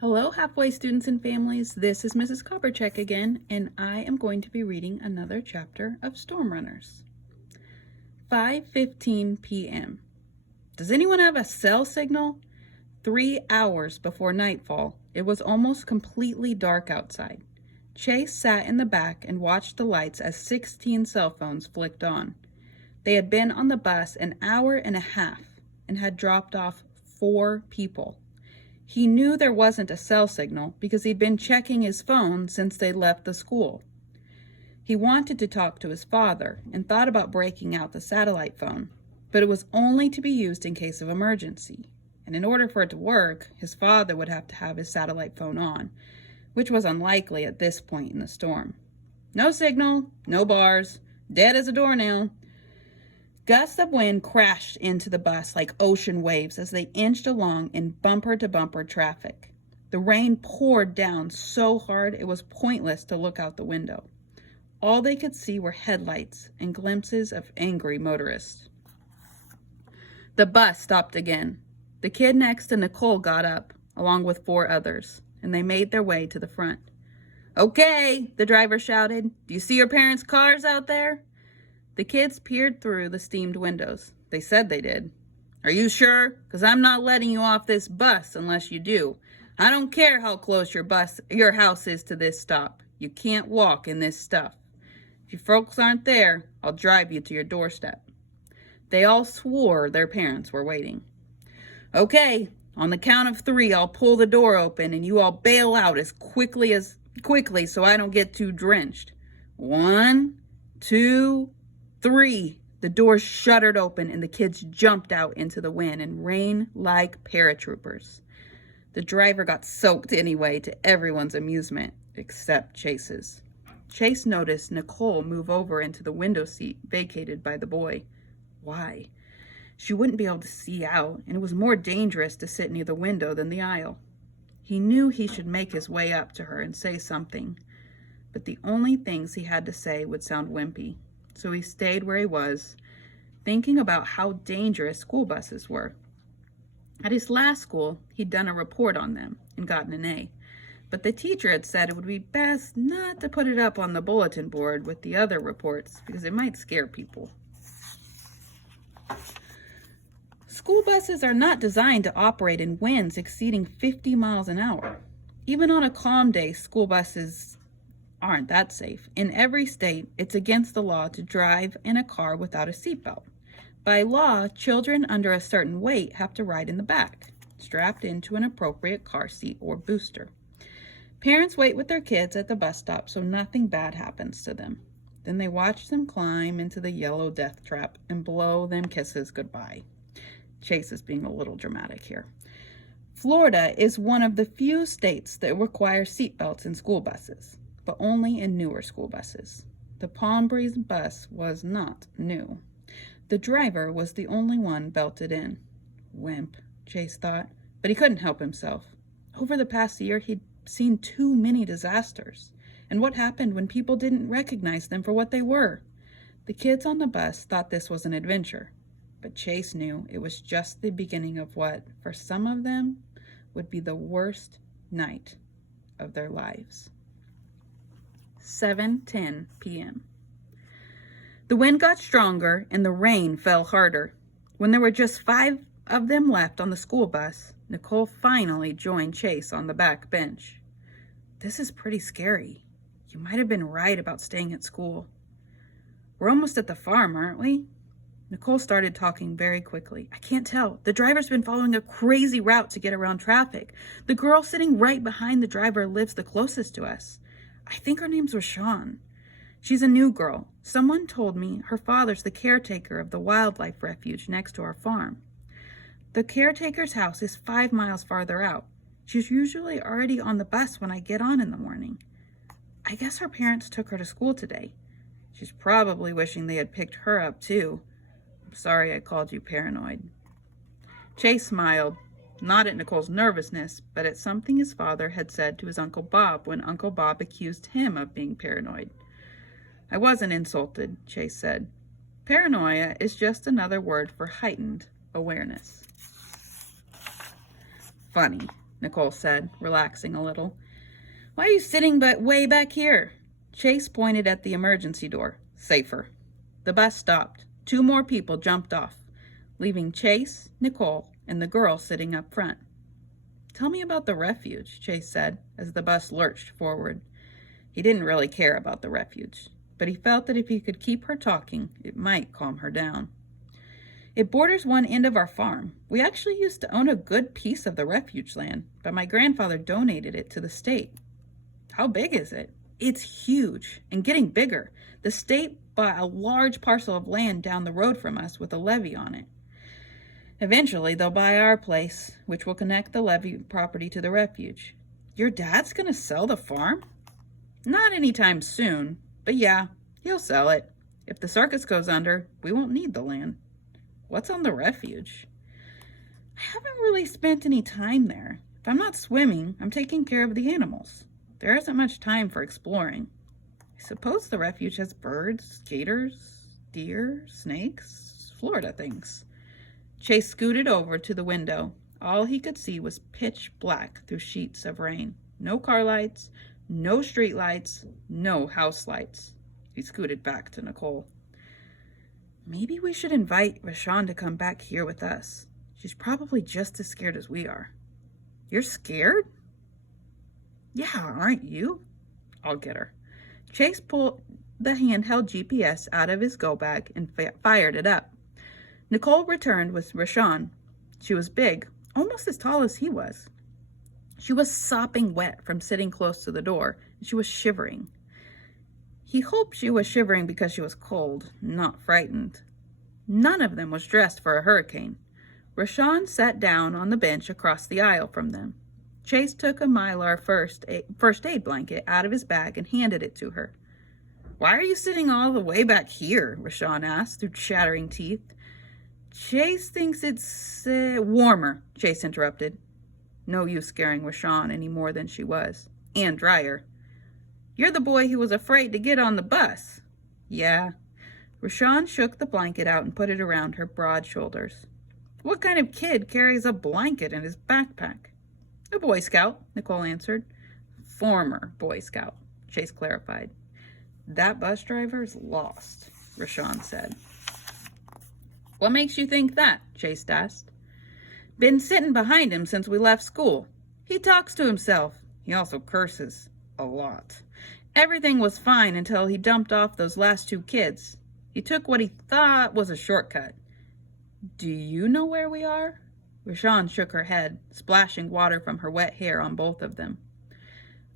Hello, halfway students and families. This is Mrs. Coppercheck again, and I am going to be reading another chapter of Storm Runners. 5:15 p.m. Does anyone have a cell signal? 3 hours before nightfall, it was almost completely dark outside. Chase sat in the back and watched the lights as 16 cell phones flicked on. They had been on the bus an hour and a half and had dropped off 4 people. He knew there wasn't a cell signal because he'd been checking his phone since they left the school. He wanted to talk to his father and thought about breaking out the satellite phone, but it was only to be used in case of emergency. And in order for it to work, his father would have to have his satellite phone on, which was unlikely at this point in the storm. No signal, no bars, dead as a doornail. Gusts of wind crashed into the bus like ocean waves as they inched along in bumper-to-bumper traffic. The rain poured down so hard it was pointless to look out the window. All they could see were headlights and glimpses of angry motorists. The bus stopped again. The kid next to Nicole got up, along with 4 others, and they made their way to the front. "Okay," the driver shouted. "Do you see your parents' cars out there?" The kids peered through the steamed windows. They said they did. "Are you sure? Because I'm not letting you off this bus unless you do. I don't care how close your house is to this stop. You can't walk in this stuff. If your folks aren't there, I'll drive you to your doorstep." They all swore their parents were waiting. "Okay, on the count of 3, I'll pull the door open and you all bail out as quickly so I don't get too drenched. 1, 2, 3. The door shuddered open and the kids jumped out into the wind and rain like paratroopers. The driver got soaked anyway, to everyone's amusement, except Chase's. Chase noticed Nicole move over into the window seat vacated by the boy. Why? She wouldn't be able to see out, and it was more dangerous to sit near the window than the aisle. He knew he should make his way up to her and say something, but the only things he had to say would sound wimpy. So he stayed where he was, thinking about how dangerous school buses were. At his last school, he'd done a report on them and gotten an A, but the teacher had said it would be best not to put it up on the bulletin board with the other reports because it might scare people. School buses are not designed to operate in winds exceeding 50 miles an hour. Even on a calm day, school buses aren't that safe. In every state, it's against the law to drive in a car without a seatbelt. By law, children under a certain weight have to ride in the back, strapped into an appropriate car seat or booster. Parents wait with their kids at the bus stop so nothing bad happens to them. Then they watch them climb into the yellow death trap and blow them kisses goodbye. Chase is being a little dramatic here. Florida is one of the few states that require seatbelts in school buses, but only in newer school buses. The Palm Breeze bus was not new. The driver was the only one belted in. Wimp, Chase thought, but he couldn't help himself. Over the past year, he'd seen too many disasters. And what happened when people didn't recognize them for what they were? The kids on the bus thought this was an adventure, but Chase knew it was just the beginning of what, for some of them, would be the worst night of their lives. 7:10 p.m. The wind got stronger and the rain fell harder. When there were just 5 of them left on the school bus, Nicole finally joined Chase on the back bench. "This is pretty scary. You might have been right about staying at school." "We're almost at the farm, aren't we?" Nicole started talking very quickly. "I can't tell. The driver's been following a crazy route to get around traffic. The girl sitting right behind the driver lives the closest to us. I think her name's Rashawn. She's a new girl. Someone told me her father's the caretaker of the wildlife refuge next to our farm. The caretaker's house is 5 miles farther out. She's usually already on the bus when I get on in the morning. I guess her parents took her to school today. She's probably wishing they had picked her up too. I'm sorry I called you paranoid." Chase smiled, not at Nicole's nervousness, but at something his father had said to his Uncle Bob when Uncle Bob accused him of being paranoid. "I wasn't insulted," Chase said. "Paranoia is just another word for heightened awareness." Funny, Nicole said, relaxing a little. Why are you sitting way back here? Chase pointed at the emergency door. Safer. The bus stopped. 2 more people jumped off, leaving Chase, Nicole, and the girl sitting up front. Tell me about the refuge, Chase said, as the bus lurched forward. He didn't really care about the refuge, but he felt that if he could keep her talking, it might calm her down. It borders one end of our farm. We actually used to own a good piece of the refuge land, but my grandfather donated it to the state. How big is it? It's huge and getting bigger. The state bought a large parcel of land down the road from us with a levee on it. Eventually, they'll buy our place, which will connect the levee property to the refuge. Your dad's gonna sell the farm? Not anytime soon, but yeah, he'll sell it. If the circus goes under, we won't need the land. What's on the refuge? I haven't really spent any time there. If I'm not swimming, I'm taking care of the animals. There isn't much time for exploring. I suppose the refuge has birds, gators, deer, snakes, Florida things. Chase scooted over to the window. All he could see was pitch black through sheets of rain. No car lights, no street lights, no house lights. He scooted back to Nicole. Maybe we should invite Rashawn to come back here with us. She's probably just as scared as we are. You're scared? Yeah, aren't you? I'll get her. Chase pulled the handheld GPS out of his go bag and fired it up. Nicole returned with Rashawn. She was big, almost as tall as he was. She was sopping wet from sitting close to the door, and she was shivering. He hoped she was shivering because she was cold, not frightened. None of them was dressed for a hurricane. Rashawn sat down on the bench across the aisle from them. Chase took a Mylar first aid blanket out of his bag and handed it to her. Why are you sitting all the way back here? Rashawn asked through chattering teeth. Chase thinks it's warmer, Chase interrupted. No use scaring Rashawn any more than she was. And drier. You're the boy who was afraid to get on the bus. Yeah. Rashawn shook the blanket out and put it around her broad shoulders. What kind of kid carries a blanket in his backpack? A Boy Scout, Nicole answered. Former Boy Scout, Chase clarified. That bus driver's lost, Rashawn said. What makes you think that? Chase asked. Been sitting behind him since we left school. He talks to himself. He also curses. A lot. Everything was fine until he dumped off those last 2 kids. He took what he thought was a shortcut. Do you know where we are? Rashawn shook her head, splashing water from her wet hair on both of them.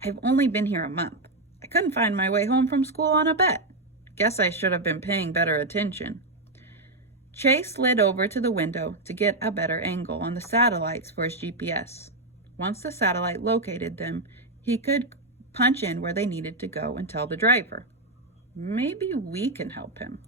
I've only been here a month. I couldn't find my way home from school on a bet. Guess I should have been paying better attention. Chase slid over to the window to get a better angle on the satellites for his GPS. Once the satellite located them, he could punch in where they needed to go and tell the driver. Maybe we can help him.